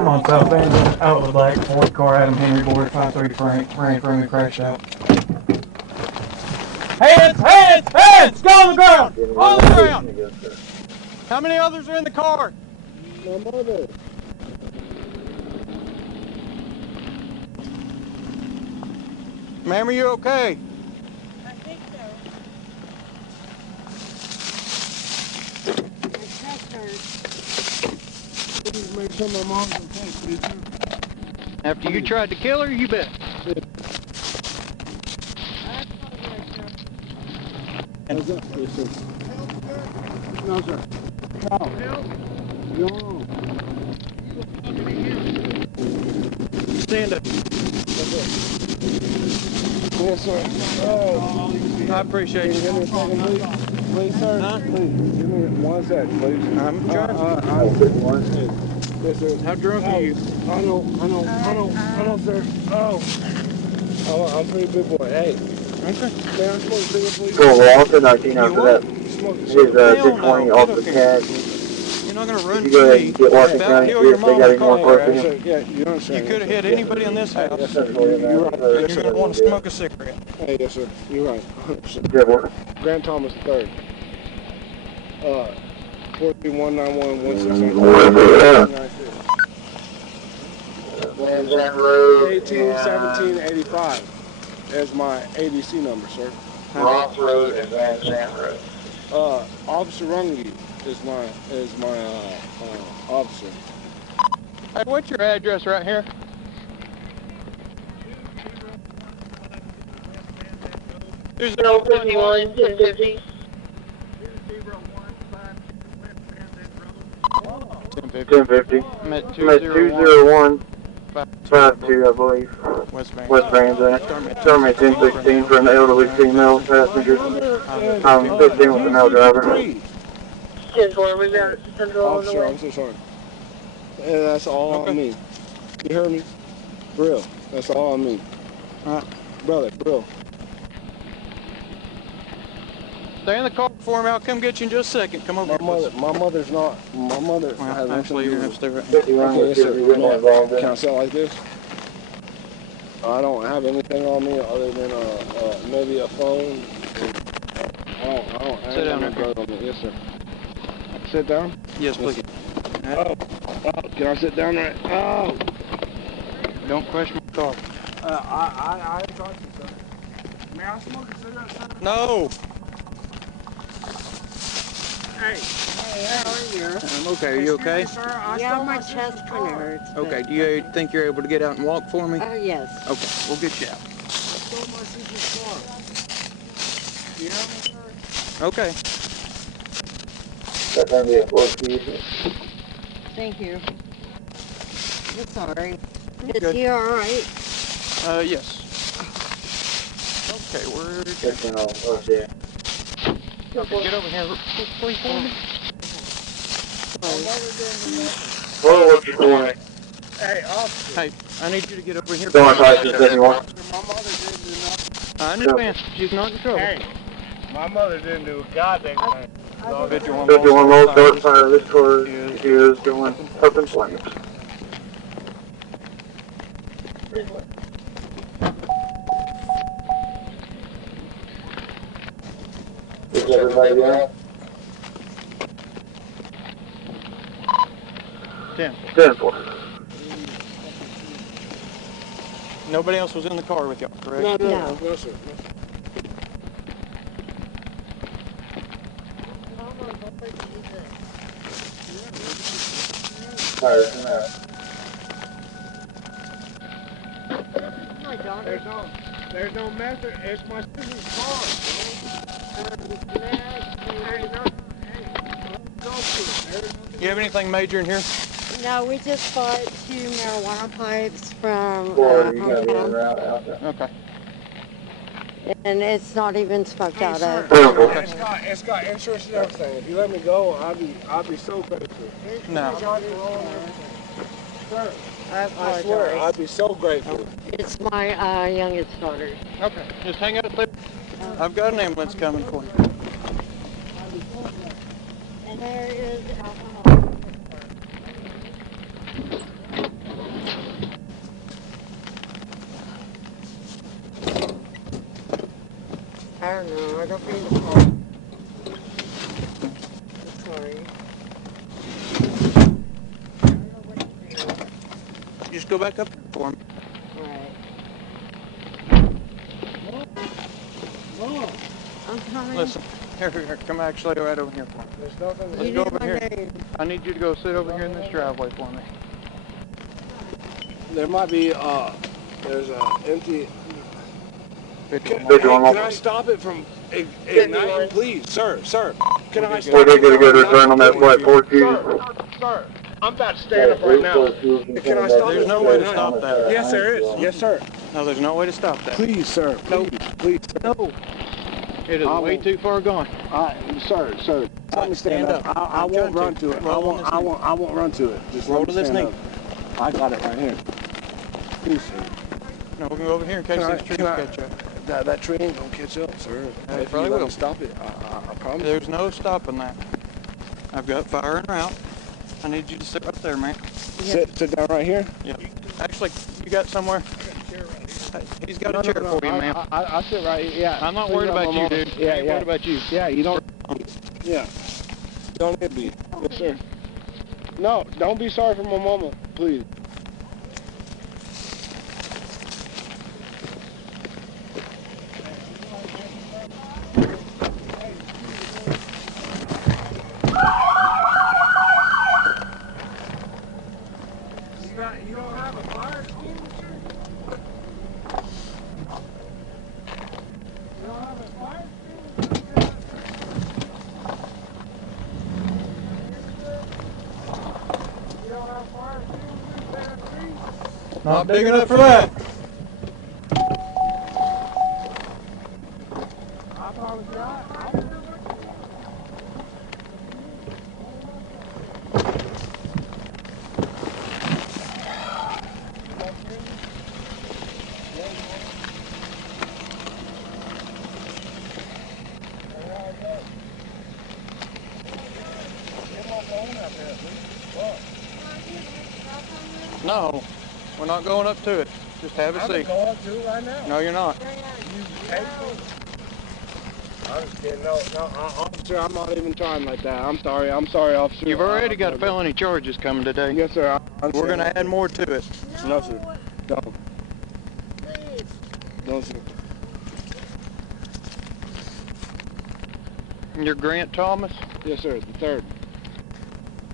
I'm on South Vanzant, out with like 4th car, Adam Henry, border 53 Frank, ran from me, crashed out. Hands! Hands! Hands! Go on the ground! On the ground! How many others are in the car? My mother. Ma'am, are you okay? I think so. My chest hurts. Please make sure my mom's okay, please. After you tried to kill her, you bet. How's that? Yes, sir. No, sir. No. No. Stand up. Yes, sir. Oh. I appreciate you. Give me a second, please. Please, sir. Huh? Please. Give me 1 second, please. I'm trying. Yes, sir. How drunk are you? I know, sir. Oh, I'm a pretty good boy. Hey. Okay. May I smoke a cigarette, please? Go Walter, 19 after that. Smoke a He's cigarette. 220 off the tag. You're not going to run You go ahead me. and get Washington About County, kill see your if they mom got in any more the close car. to you. Yeah, you understand. You could have hit anybody in this house. Yes, sir. And You're right. you're going to want to smoke a cigarette. Hey, yes, sir. You're right. 100%. Good work. Grant Thomas III. 4319116. Vanzant Road. 181785 is my ADC number, sir. Ross Road and Vanzant Road. Officer Rungy is my officer. Hey, what's your address right here? There's 51, 1050. 1050. I'm at I'm at 201. 52, I believe. West West Vanzant. Storm at 1016 for an elderly female passenger. 15 with the male driver. 10-4, we got Central on the Officer, way. I'm so sorry. And that's all on me. You heard me? For real. That's all on me. Alright. Brother, for real. Stay in the car for me. I'll come get you in just a second. Come over here. My mother's not. My mother. Well, actually, you're going to have to stay right 51 Okay, with yes, sir. involved Can I in. sit like this? I don't have anything on me other than maybe a phone. I don't Sit down have there. blood on me. Yes, sir. Sit down? Yes, please. Oh, can I sit down right? Oh. Don't crash my car. I got you, sir. May I smoke a cigarette, sir? No! Hey, how are you? I'm okay. Are you okay? Yeah, my chest kind of hurts. but- Okay. Do you think you're able to get out and walk for me? Oh, yes. Okay. We'll get you out. Stole my sister's car. You have me, sir? Okay. That's going to be a close to you. Thank you. I'm sorry. Good. Is he all right? Yes. Okay, we're... Just, you know, okay. Okay, get over here please for me. Well, what's your doing? Hey, officer. Hey, I need you to get over here. Don't license anymore. My mother didn't do nothing. I understand. She's not in trouble. Hey, my mother didn't do a goddamn thing. Vigil 51 low start side of this car is going up in flames. Is everybody there? 10. 10-4. Nobody else was in the car with y'all, correct? No, sir. My daughter. There's no method. It's my sister's car. You have anything major in here? No, we just bought 2 marijuana pipes from Florida, you gotta be hometown, around out there. Okay. and it's not even smoked out of. It's got insurance and everything. If you let me go, I'll be so grateful. No. Sir, I I swear, apologize. I'd be so grateful. It's my youngest daughter. Okay. Just hang out there. I've got an ambulance coming for you. And there is alcohol. don't know. I don't think the car. Sorry. Just go back up for him. Alright. I'm coming. Listen, here, come actually right over here for me. There's nothing. Let's go over here. I need you to go sit over here in this driveway for me. There might be, there's an empty... Can I stop it from igniting, please? Sir, can I stop it? We're going to get a return on that flight 42. Sir, I'm about to stand up right now. Can I stop it? There's no way to stop that. Yes, there is. Yes, sir. No, there's no way to stop that. Please, sir. Please, sir. No. It is way too far gone. Sir, let me stand up. I won't run to it. I won't run to it. Just roll to this knee. I got it right here. Please, sir. No, we're going to go over here in case these trees catch up. That tree ain't gonna catch up, sir. It If probably you let will. me stop it, I promise. There's no stopping that. I've got fire en route. I need you to sit right there, man. Sit down right here? Yeah. Actually, you got somewhere? He's got a chair for you, man. I sit right here, yeah. I'm not worried about you, dude. Yeah, I ain't worried about you. Yeah, you don't... Yeah. Don't hit me. Yes, sir. No, don't be sorry for my mama, please. You don't have a fire extinguisher? You don't have a fire extinguisher? You don't have a fire extinguisher in that tree? Not big enough for that. I apologize. No, we're not going up to it. Just have a seat. I'm going to it right now. No, you're not. I'm just kidding. No, officer, I'm not even trying like that. I'm sorry, officer. You've already got felony charges coming today. Yes, sir. We're going to add more to it. No, sir. Don't. No, sir. You're Grant Thomas? Yes, sir. The third.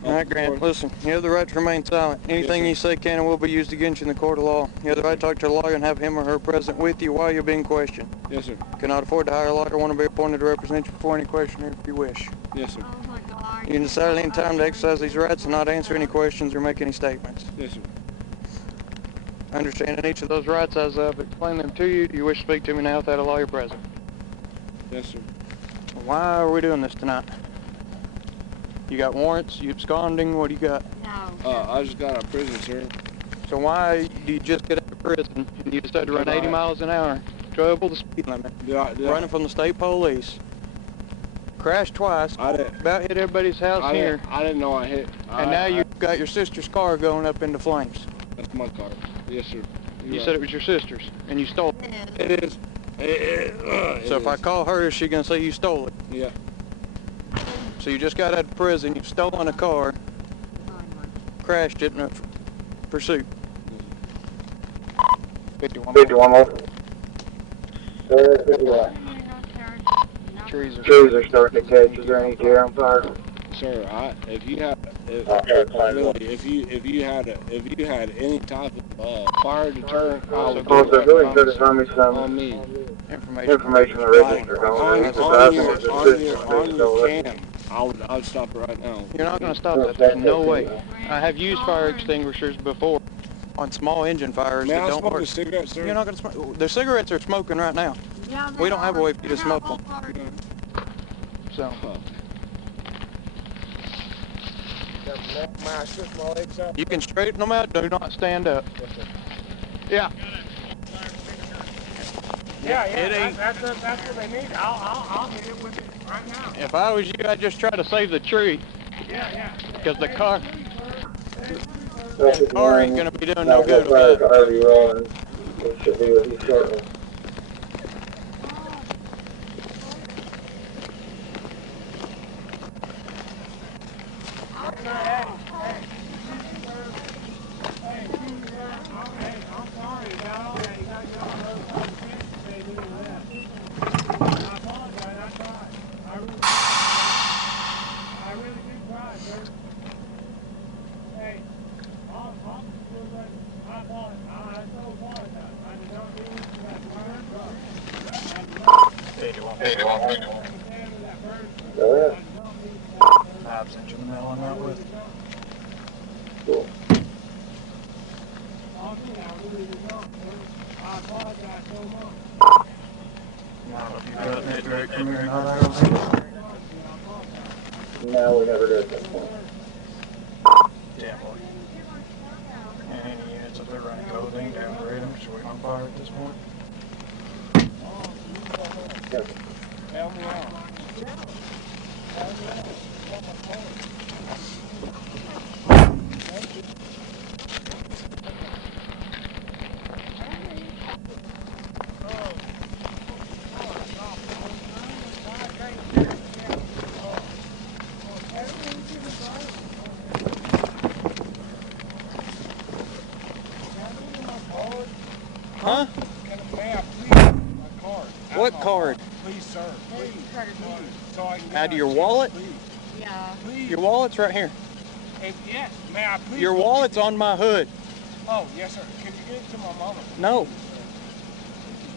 All right, Grant, listen, you have the right to remain silent. Anything you say can and will be used against you in the court of law. You have the right to talk to a lawyer and have him or her present with you while you're being questioned. Yes, sir. Cannot afford to hire a lawyer or want to be appointed to represent you before any questioner if you wish. Yes, sir. Oh my God. You can decide at any time to exercise these rights and not answer any questions or make any statements. Yes, sir. Understanding each of those rights as I've explained them to you, do you wish to speak to me now without a lawyer present? Yes, sir. Why are we doing this tonight? You got warrants? You absconding? What do you got? No. I just got out of prison, sir. So why do you just get out of prison and you decide to run 80 miles an hour? Trouble the speed limit. Running from the state police. Crashed twice. About hit everybody's house here. I didn't know I hit. And now you've got your sister's car going up into flames. That's my car. Yes, sir. You said it was your sister's and you stole it. It is. So if I call her, is she going to say you stole it? Yeah. So you just got out of prison, you've stolen a car, crashed it in a pursuit. 51 more. trees Trees are starting to catch. Is there any care on fire? Sir, if you had any type of fire deterrent, I would Also, really could have found me some on me. information the register On your can, I would stop it right now. You're not going to stop that. There's no way. I have used fire extinguishers before on small engine fires that don't work. A cigarette, sir? You're not going to smoke. The cigarettes are smoking right now. Yeah, We don't have a way for you to smoke them. So. You can straighten them out. Do not stand up. Yeah. Yeah, that's what they need. I'll hit it with it right now. If I was you, I'd just try to save the tree. Yeah. Because the car ain't going to be doing no good with that. Already rolling. It should be with you shortly. I've sent you the mail I'm out with. Cool. Now, if you've gotten it direct from here, not Ireland. No, we never did at this point. Damn, boy. Any units up there running coding, downgrade them, should we on fire at this point? Yes. Help me out. Huh? May I please my card? What card? Please, sir. Please. So I can Out of your wallet? Please. Yeah. Please. Your wallet's right here. Yes, may I please? Your wallet's on my hood. Oh, yes, sir. Can you get it to my mama? No.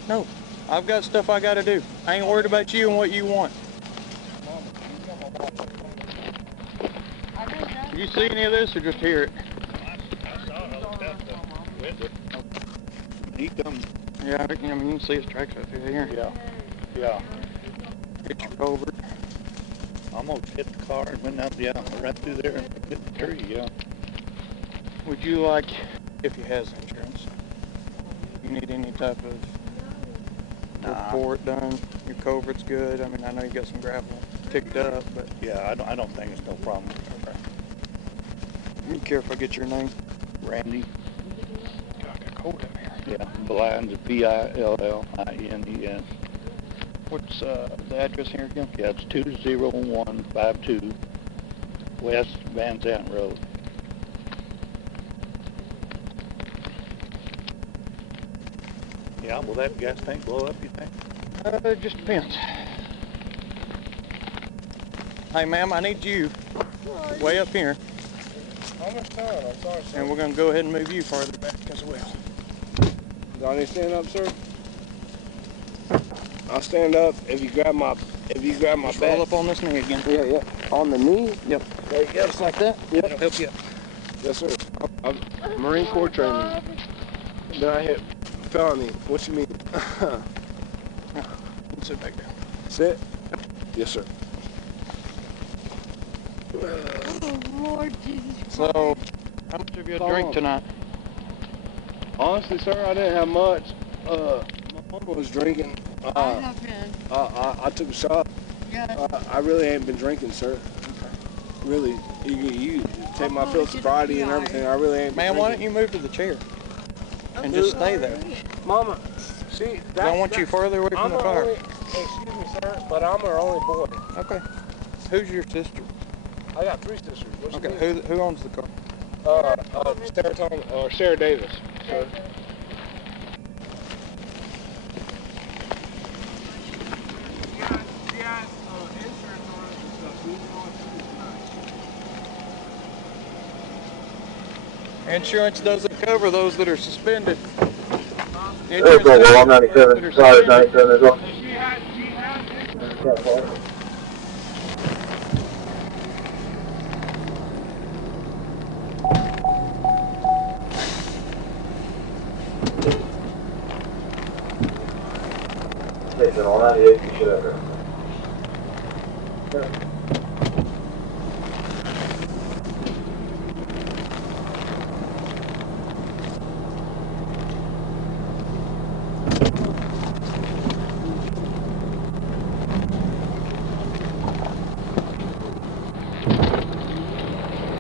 No. I've got stuff I gotta do. I ain't worried about you and what you want. Mama, you got my wallet. You see any of this or just hear it? I saw it out the window. He come. Yeah, I mean, you can see his tracks right through here. Yeah. Yeah. Hit your culvert. Almost hit the car and went out, yeah, right through there and hit the tree, yeah. Would you like, if he has insurance, you need any type of report done? Your culvert's good. I mean, I know you got some gravel picked up, but Yeah, I don't think it's no problem. okay. You care if I get your name? Randy, God, I got cold in here. yeah, Blind, P-I-L-L-I-N-E-S. What's the address here again? Yeah, it's 20152 West Vanzant Road. Yeah, will that gas tank blow up, you think? It just depends. Hey, ma'am, I need you way up here, How much time? I'm sorry, sir. and we're going to go ahead and move you farther back as well. Do I need to stand up, sir? I'll stand up if you grab my Just back. roll up on this knee again. Yeah, yeah. On the knee? Yep. There you go. Just like that? Yep. That'll help you up. Yes, sir. I'm Marine Corps training. Then I hit felony. What you mean? Sit back down. Sit. Yes, sir. Oh, Lord Jesus Christ. So, how much have you drank tonight? Honestly, sir, I didn't have much. My uncle was drinking. I have been. I took a shot. Yes. I really ain't been drinking, sir. Really. You take my pills sobriety and everything. I really ain't been Man, why don't drinking. you move to the chair and just stay there? Mama, see, I don't want you further away from the car. Excuse me, sir, but I'm her only boy. Okay. Who's your sister? I got 3 sisters. What you Okay, mean? who owns the car? Sarah Davis, sir. Insurance doesn't cover those that are suspended. There's no wall, 97, sorry, 97 as well. Station on 98, you should have her.